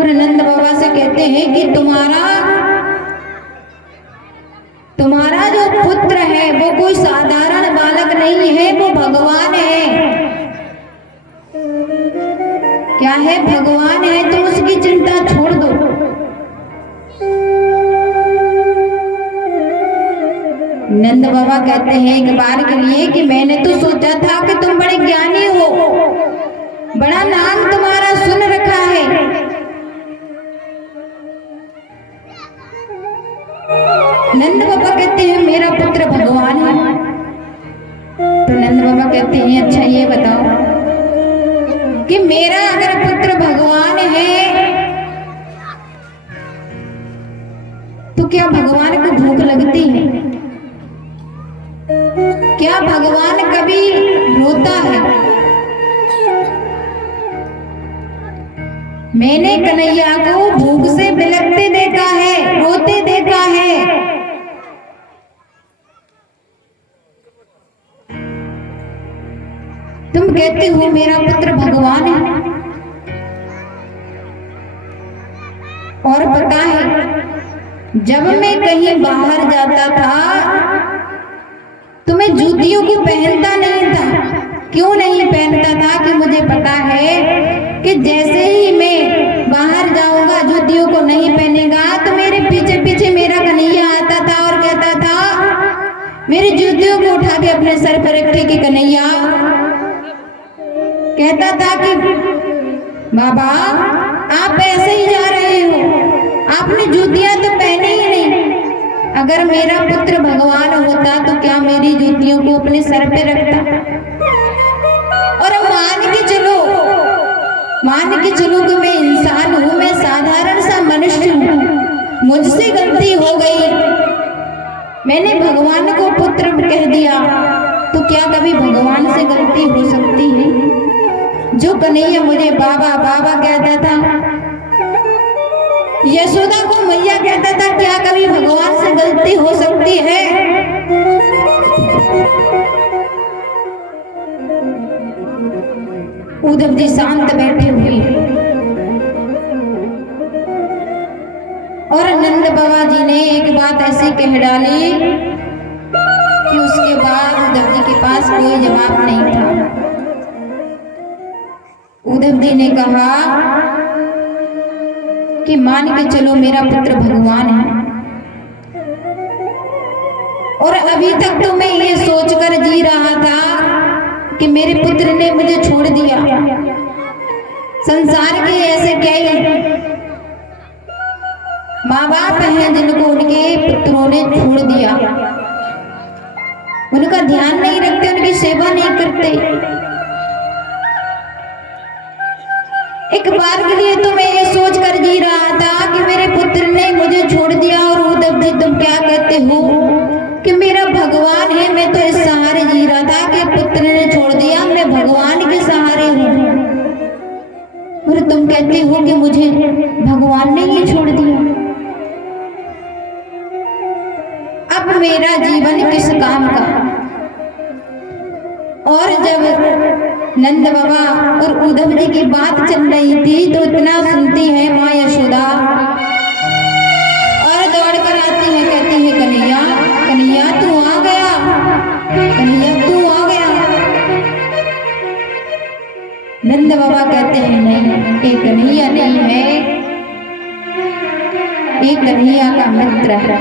और नंद बाबा से कहते हैं कि तुम्हारा जो पुत्र है वो कोई साधारण बालक नहीं है, वो भगवान है। क्या है? भगवान है। तुम उसकी चिंता छोड़ दो। नंद बाबा कहते हैं एक बार के लिए कि मैंने तो सोचा था कि तुम बड़े ज्ञानी हो, बड़ा नाम तुम्हारा सुन रखा है। नंद बाबा कहते हैं मेरा पुत्र भगवान है। तो नंद बाबा कहते हैं अच्छा ये बताओ कि मेरा अगर पुत्र भगवान है तो क्या भगवान को भूख लगती है? क्या भगवान कभी रोता है? मैंने कन्हैया को भूख से बिलखते देखा है, रोते देखा है। तुम कहते हो मेरा पुत्र भगवान है, और पता है जब मैं कहीं बाहर जाता था तो मैं जूतियों को पहनता नहीं था। क्यों नहीं पहनता था? कि मुझे पता है कि जैसे ही मैं बाहर जाऊंगा जूतियों को नहीं पहनेगा तो मेरे पीछे पीछे मेरा कन्हैया आता था और कहता था, मेरी जूतियों को उठा के अपने सर पर रखे कि कन्हैया, कहता था कि बाबा आप ऐसे ही जा रहे हो, आपने जूतियां तो पहनी ही नहीं। अगर मेरा पुत्र भगवान होता तो क्या मेरी जूतियों को अपने सर पे रखता? और मान के चलो कि मैं इंसान हूं, मैं साधारण सा मनुष्य हूं, मुझसे गलती हो गई, मैंने भगवान को पुत्र कह दिया, तो क्या कभी भगवान से गलती हो सकती है? जो कन्हैया मुझे बाबा बाबा कहता था, यशोदा को मैया कहता था, क्या कभी भगवान से गलती हो सकती है? उद्धव जी शांत बैठे हुए और नंद बाबा जी ने एक बात ऐसी कह डाली कि उसके बाद उद्धव जी के पास कोई जवाब नहीं था। उद्धव जी ने कहा कि मान के चलो मेरा पुत्र भगवान है, और अभी तक तो मैं ये सोचकर जी रहा था कि मेरे पुत्र ने मुझे छोड़ दिया। संसार के ऐसे कई माँ बाप हैं जिनको उनके पुत्रों ने छोड़ दिया, उनका ध्यान नहीं रखते, उनकी सेवा नहीं करते। एक बार के लिए तो मैं ये सोच कर जी रहा था कि मेरे पुत्र ने मुझे छोड़ दिया, और उद्धव जी तुम क्या कहते हो कि मेरा भगवान है। मैं तो इस सहारे जी रहा था कि पुत्र ने छोड़ दिया, मैं भगवान के सहारे हूँ, और तुम कहते हो कि मुझे भगवान ने ही छोड़ दिया। अब मेरा जीवन किस काम का? और जब नंद बाबा और उद्धव जी की बात चल रही थी तो इतना सुनती है माँ यशोदा, और दौड़ कर आती है, कहती है कन्हैया, कन्हैया तू आ गया, कन्हैया तू आ गया। नंद बाबा कहते हैं नहीं, ये कन्हैया नहीं है, ये कन्हैया का मित्र है।